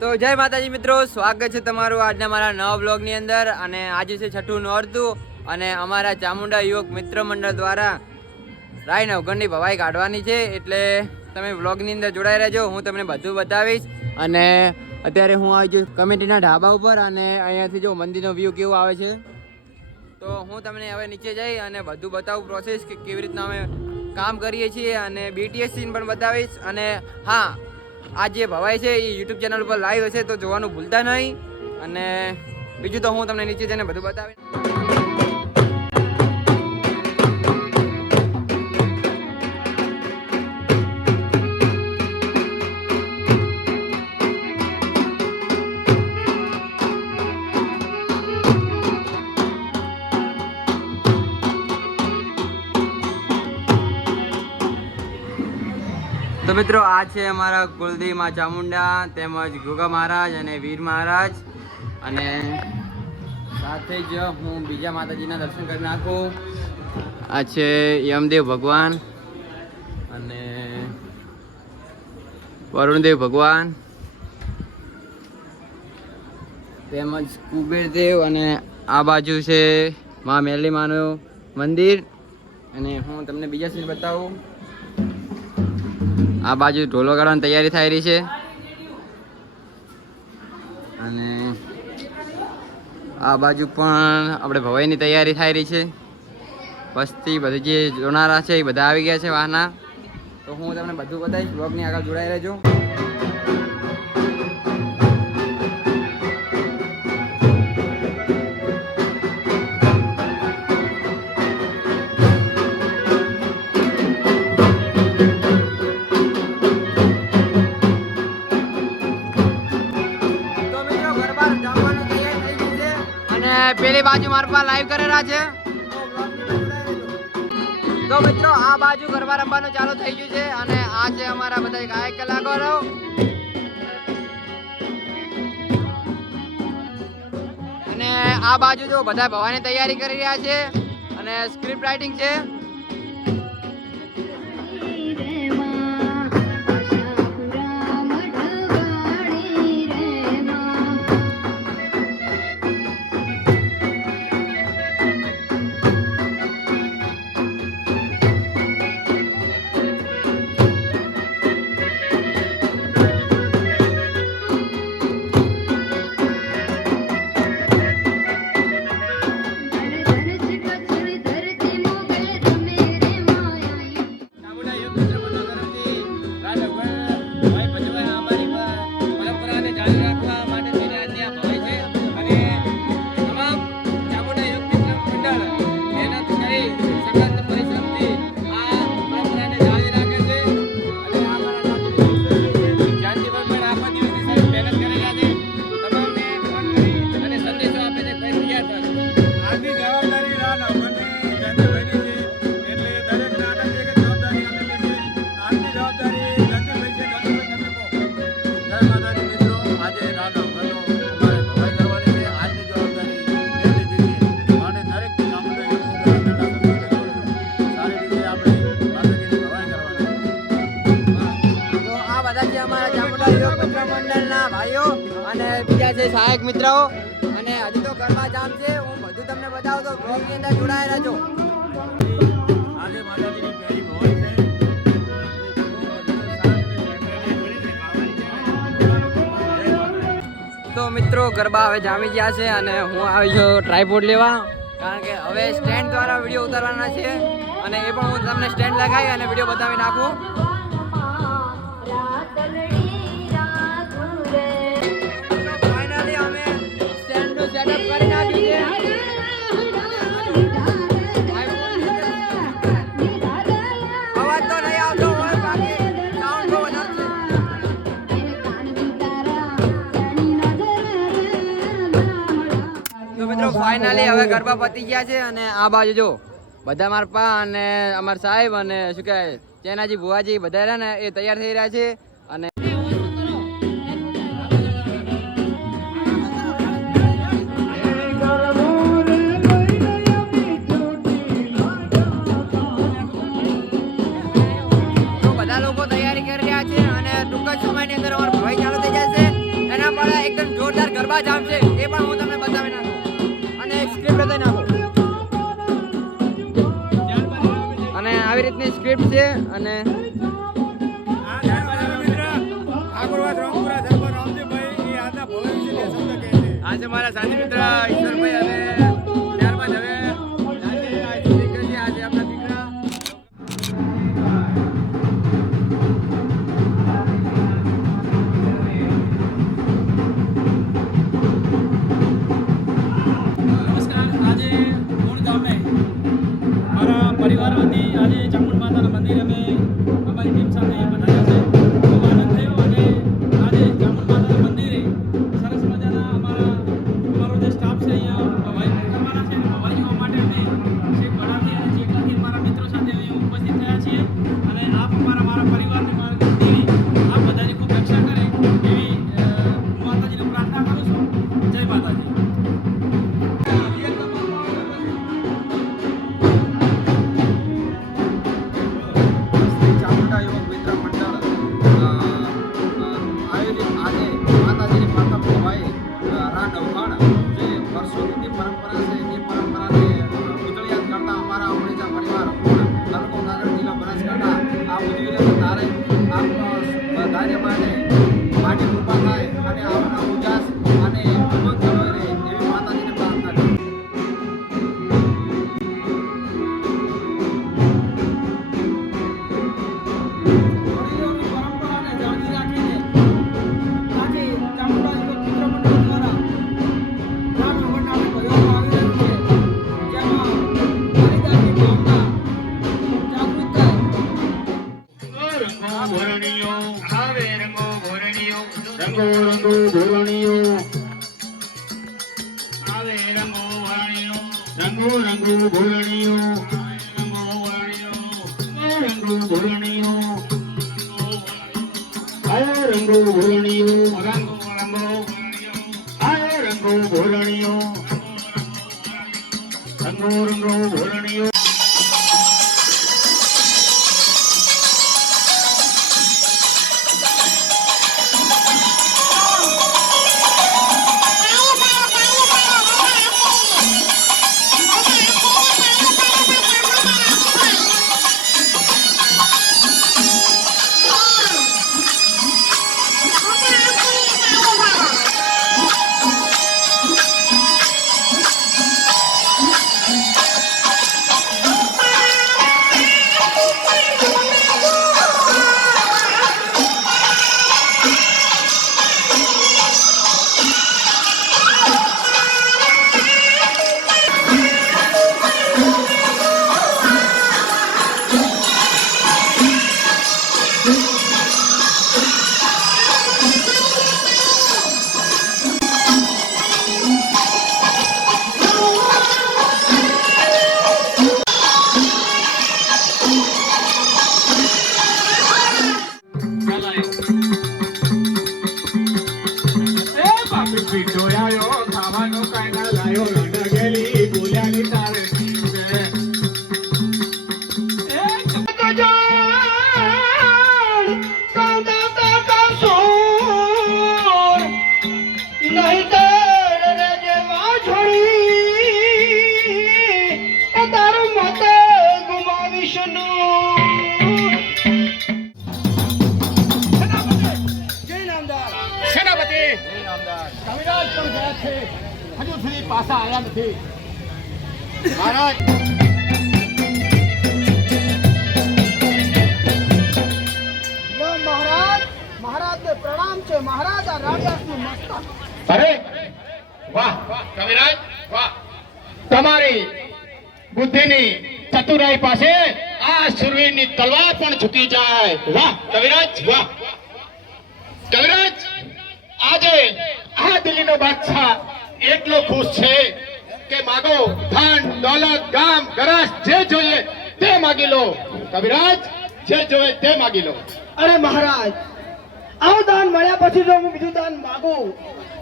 તો જય માતાજી મિત્રો, સ્વાગત છે તમારું આજના મારા નવા બ્લોગની અંદર. અને આજે છે છઠ્ઠું નોરતું અને અમારા ચામુંડા યુવક મિત્ર મંડળ દ્વારા રાય નવગણની ભવાઈ કાઢવાની છે. એટલે તમે બ્લોગની અંદર જોડાઈ રહેજો, હું તમને બધું બતાવીશ. અને અત્યારે હું આવી છું કમિટીના ઢાબા ઉપર અને અહીંયાથી જો મંદિરનો વ્યૂ કેવો આવે છે. તો હું તમને હવે નીચે જઈ અને બધું બતાવું પ્રોસેસ કે કેવી રીતના અમે કામ કરીએ છીએ અને બીટીએસ સીન પણ બતાવીશ. અને હા આ જે ભવાઈ છે એ યુટ્યુબ ચેનલ ઉપર લાઈવ હશે તો જોવાનું ભૂલતા નહીં. અને બીજું તો હું તમને નીચે જઈને બધું બતાવીશ. મિત્રો, આ છે અમારા કુલદેવી માં ચામુંડા તેમજ ગુગા મહારાજ અને વીર મહારાજ. અને સાથે જ હું બીજા માતાજીના દર્શન કરી નાખું. આ છે યમદેવ ભગવાન અને વરુણદેવ ભગવાન તેમજ કુબેરદેવ અને આ બાજુ છે મા મેલીમાનું મંદિર. અને હું તમને બીજા સીન બતાવું. આ બાજુ ઢોલો કાઢવાની તૈયારી થઈ રહી છે. અને આ બાજુ પણ આપણે ભવાઈની તૈયારી થઈ રહી છે. વસ્તી બધી જે જોનારા છે એ બધા આવી ગયા છે વાહના. તો હું તમને બધું બતાવીશ. બ્લોગની આગળ જોડાઈ રહેજો. પેલી બાજુ મારા પા લાઈવ કરેલા છે. તો મિત્રો, આ બાજુ ગરબા રમવાનું ચાલુ થઈ ગયું છે અને આ છે અમારા બધા ગાયક કલાકારો અને આ બાજુ જો બધા ભવાની તૈયારી કરી રહ્યા છે અને સ્ક્રિપ્ટ રાઇટિંગ છે. છે છે છે છે છે આ બધા છે અમારા મંડળના ભાઈઓ અને બીજા છે સહાયક મિત્રો અને હજી તો ઘરમાં જામ છે, હું બધું તમને બતાવું તો બ્લોગની અંદર જોડાયેલા રહેજો ગરબા હવે જામી ગયા છે અને હું આવી છું ટ્રાયપોડ લેવા. કારણ કે હવે સ્ટેન્ડ દ્વારા વીડિયો ઉતારવાના છે અને એ પણ હું તમને સ્ટેન્ડ લગાવી અને વીડિયો બતાવી નાખું. ફાઇનલી હવે ગરબા પતી ગયા છે અને આ બાજુ જો, બધા મારા પા અને અમારા સાહેબ અને શું કહેવાય, ચેનાજી ભુવાજી બધા રહ્યા ને એ તૈયાર થઈ રહ્યા છે. સ્ક્રિપ્ટ છે અને கோதானியோ அங்கோ સેનાપતિ. કવિરાજ પણ ગયા છે. હજુ સુધી પાછા આવ્યા નથી. મહારાજ. વાહ. કવિરાજ વાહ. તમારી બુદ્ધિની પાસે આ સુરવીરની તલવાર પણ ઝૂકી જાય. વાહ કવિરાજ વાહ. કવિરાજ આજે આ દિલ્હીનો બાદશાહ એટલો ખુશ છે કે માગો ધન દોલત ગામ ગરાસ જે જોઈએ તે માગી લો. કવિરાજ જે જોઈએ તે માગી લો. અરે મહારાજ આવું દાન મળ્યા પછી જો હું બીજું દાન માગું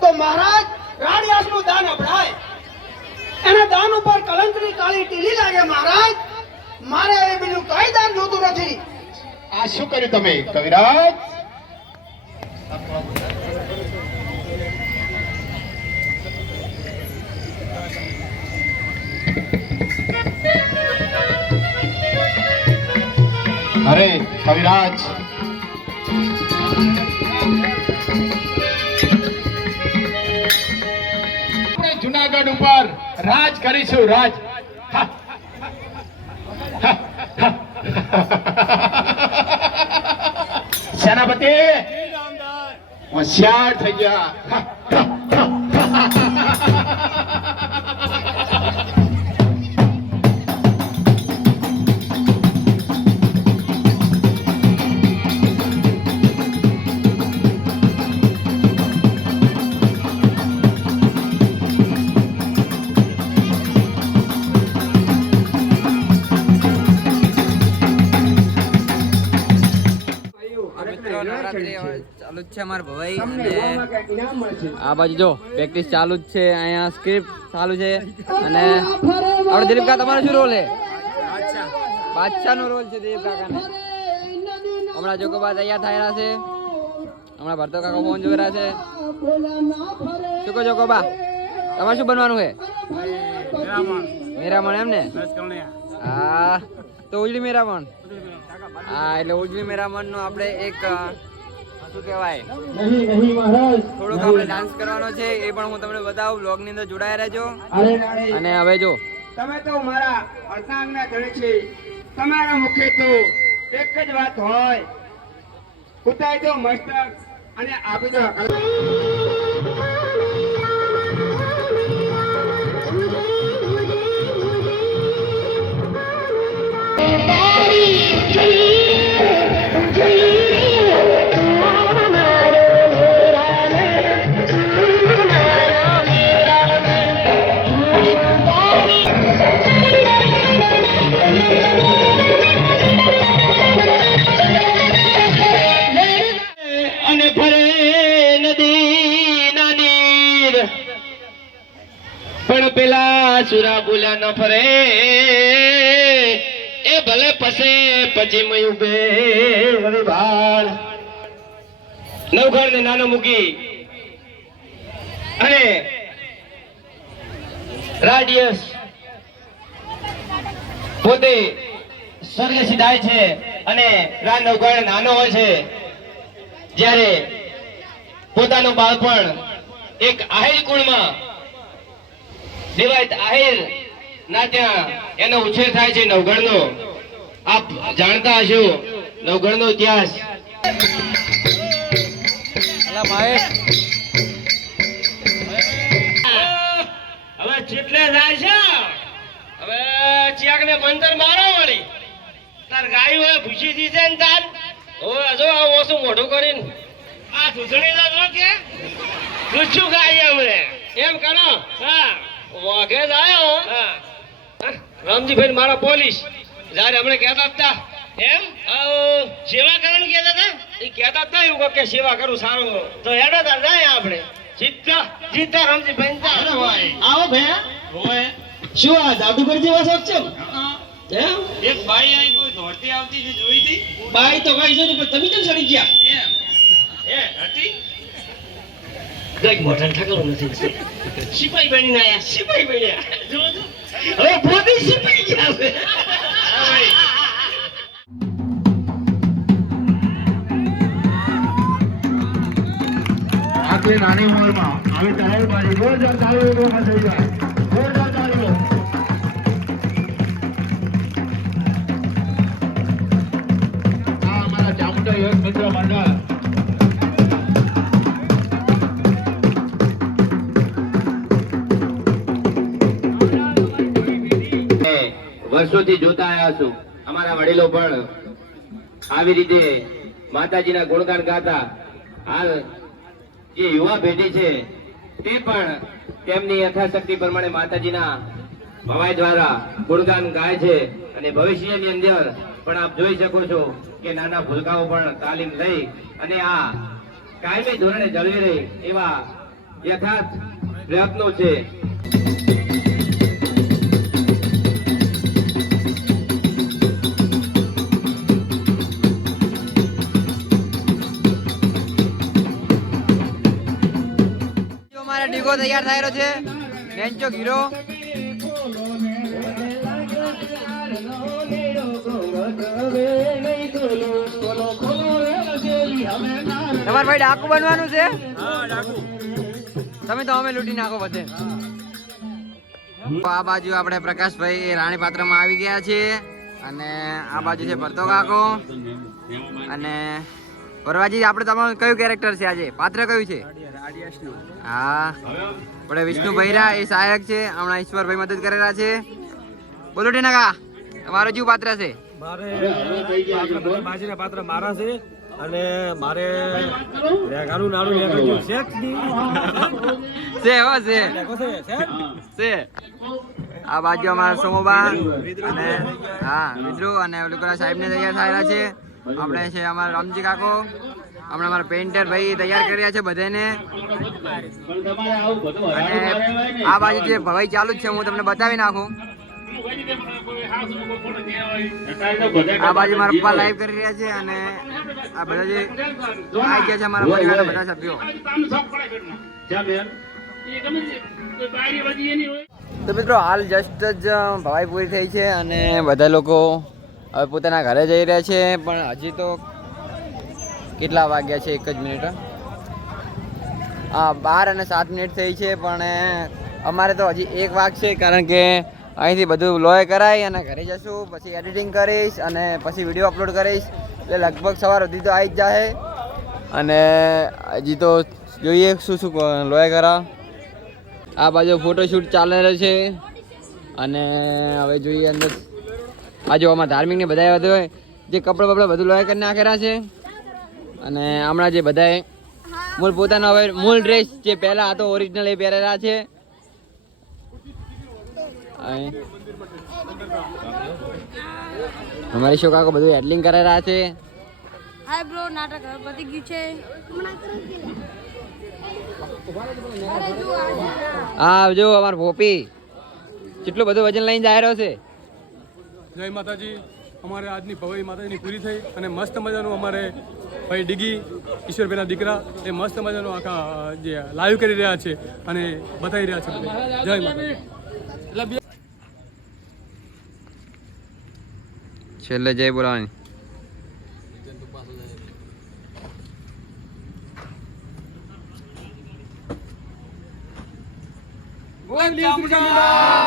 તો મહારાજ રાડિયાસનું દાન અપડાય એના દાન ઉપર કલંકની કાળી ટીલી લાગે મહારાજ. મારે હવે બીજું કઈ દાન જોતું નથી? આ શું કર્યું તમે કવિરાજ? અરે કવિરાજ. જુનાગઢ ઉપર રાજ કરીશું રાજ. સેનાપતિ હોશિયાર થઈ ગયા. છે અમારા ભવાઈ અને આ બાજુ જો પ્રેક્ટિસ ચાલુ જ છે અહીંયા સ્ક્રિપ્ટ ચાલુ છે અને આપણે દિલીપ તમારો શું રોલ છે? બાદશાહ નો રોલ છે દિલીપ કાકાને હમણાં જોકોબા તૈયાર રહ્યા છે. હમણાં ભરતો કાકો ફોન જોઈ રહ્યા છે. શું કહો જોકોબા તમારે શું બનવાનું છે? મેરામણ એમ ને હા તો ઉજળી મેરામણ. હા એટલે ઉજળી મેરામણનું આપણે એક શું કહેવાય? થોડુંક આપણે ડાન્સ કરવાનો છે એ પણ હું તમને બતાવું. બ્લોગની અંદર જોડાયા રહેજો. અને હવે જો. તમે તો મારા અર્ધાંગના ધણી છે તમારા મુખે તો એક જ વાત હોય. કુતાય તો મસ્તક અને આપી દો સુરા બોલ્યા ન ફરે. એ ભલે પસે, પછી મયું ભાળ નવઘર ને નાનો મૂકી. અને રાડિયસ પોતે સ્વર્ગ સિધાય છે અને રા નવઘર નાનો હોય છે. જ્યારે પોતાનું બાળપણ એક આહિર કુળમાં દેવાયત આહિર. ના ત્યાં એનો ઉછેર થાય છે નવગણનો. આપ જાણતા હશો નવગણનો ઇતિહાસ. હવે ચેટલે જાય છે. હવે ચિયાક ને મંતર મારો વળી તાર ગાયું હોય ભૂસી દીધે ને તાર. હવે હજુ ઓછું મોઢું કરીને. આ ચૂંટણી ના કે? પૂછ્યું ગાય હમણે? એમ કરો હા. વાઘે જાય હા. રામજીભાઈ મારા પોલીસ. જ્યારે હમણે કહેતા હતા એમ? સેવા કરવાનું કહેતા હતા એ કહેતા હતા એવું કે સેવા કરું સારું. તો હેડો તાર જાય આપણે. જીતતા જીતતા રામજીભાઈ આવો ભયા શું આ જાદુગર જેવા શોખ છે? એમ? એક બાઈ આવી કોઈ દોડતી આવતી જે જોઈ હતી? બાઈ તો કઈ જોયું પણ તમે કેમ સડી ગયા? એમ. એ હતી? કંઈક મોટા ઠકલો નથી સિપાઈ બનીને આયા સિપાઈ બન્યા જો. હવે પોતે સિપાઈ ગયા આટલી નાની ઉંમરમાં. આવી તાળી પાડી જોરદાર તાળી ઊભા થઈ જાય. વર્ષોથી જોતા આવ્યા છું. અમારા વડીલો પણ આવી રીતે માતાજીના ગુણગાન ગાતા. હાલ જે યુવા પેઢી છે, તે પણ તેમની યથાશક્તિ પ્રમાણે માતાજીના ભવાઈ દ્વારા ગુણગાન ગાય છે. અને ભવિષ્યની અંદર પણ આપ જોઈ શકો છો કે નાના ભૂલકાઓ પણ તાલીમ લઈ અને આ કાયમી ધોરણે જળવી રહી એવા યથાર્થ પ્રયત્નો છે. હીરો તૈયાર થયેલો છે. રેન્ચોક હીરો તમારે ભાઈ ડાકુ બનવાનું છે? તમે તો અમે લૂંટી નાખો બધે. આ બાજુ આપણે પ્રકાશભાઈ રાણી પાત્રમાં આવી ગયા છે. અને આ બાજુ છે ભરતો કાકો. અને ભરવાજી આપણે તમારું કયું કેરેક્ટર છે આજે? પાત્ર કયું છે? હા. આપણે વિષ્ણુ ભૈરા એ સહાયક છે. હમણાં ઈશ્વરભાઈ મદદ કરેલા છે. બોલો ટીનાકા તમારો જીવ પાત્ર છે. મારે પાત્ર પાત્ર મારા છે અને મારે રેગાનું નાડું લેવાનું છે છે હો છે. છે, છે? છે. આ બાજુ અમારા સોમોબા અને હા મિત્રો અને ઓલું પેલા સાહેબને તૈયાર થયેલા છે. આપણે છે અમારા રામજી કાકો. હમણાં અમારા પેઇન્ટર ભાઈ તૈયાર કરી રહ્યા છે બધાને. અને આ બાજુ જે ભવાઈ ચાલુ જ છે, હું તમને બતાવી નાખું. આ બાજુ મારા પપ્પા લાઈવ કરી રહ્યા છે અને આ બધા જે આવી ગયા છે અમારા પરિવારના બધા સભ્યો. તો મિત્રો, હાલ જસ્ટ જ ભવાઈ પૂરી થઈ છે અને બધા લોકો હવે પોતાના ઘરે જઈ રહ્યા છે, પણ હજી તો કેટલા વાગ્યા છે એક જ મિનિટ, હા? બાર અને સાત મિનિટ થઈ છે, પણ અમારે તો હજી એક વાગ છે, કારણ કે અહીંથી બધું લોય કરાય અને ઘરે જશું, પછી એડિટિંગ કરીશ અને પછી વીડિયો અપલોડ કરીશ. એટલે લગભગ સવાર સુધી તો આવી જ જાય અને હજી તો જોઈએ શું શું લોય કરા આ બાજુ ફોટોશૂટ ચાલે છે. અને હવે જોઈએ અંદર. આ જો આમાં ધાર્મિકને બધા બધું હોય, જે કપડાં બપડા બધું લોય કરી નાખેલા છે. અને હમણાં જે બધાએ મૂળ પોતાનો હવે મૂળ ડ્રેસ જે પહેલા હતો ઓરિજિનલ એ પહેરેલા છે. અહીં. અમારી શો કાકો બધું હેડલિંગ કરેલા છે. હાય બ્રો નાટક હવે પતી ગયું છે. હા જો અમાર ભોપી. કેટલું બધું વજન લઈને જાય રહ્યો છે. જય માતાજી. અમારે આજની ભવાઈ માતાજીની પૂરી થઈ અને મસ્ત મજાનું અમારે ભાઈ ડીગી ઈશ્વરભાઈના દીકરા એ મસ્ત મજાનું આખા જે લાઈવ કરી રહ્યા છે અને બતાવી રહ્યા છે જય માતાજી. છેલ્લે જય બોલાવાની ચામુંડા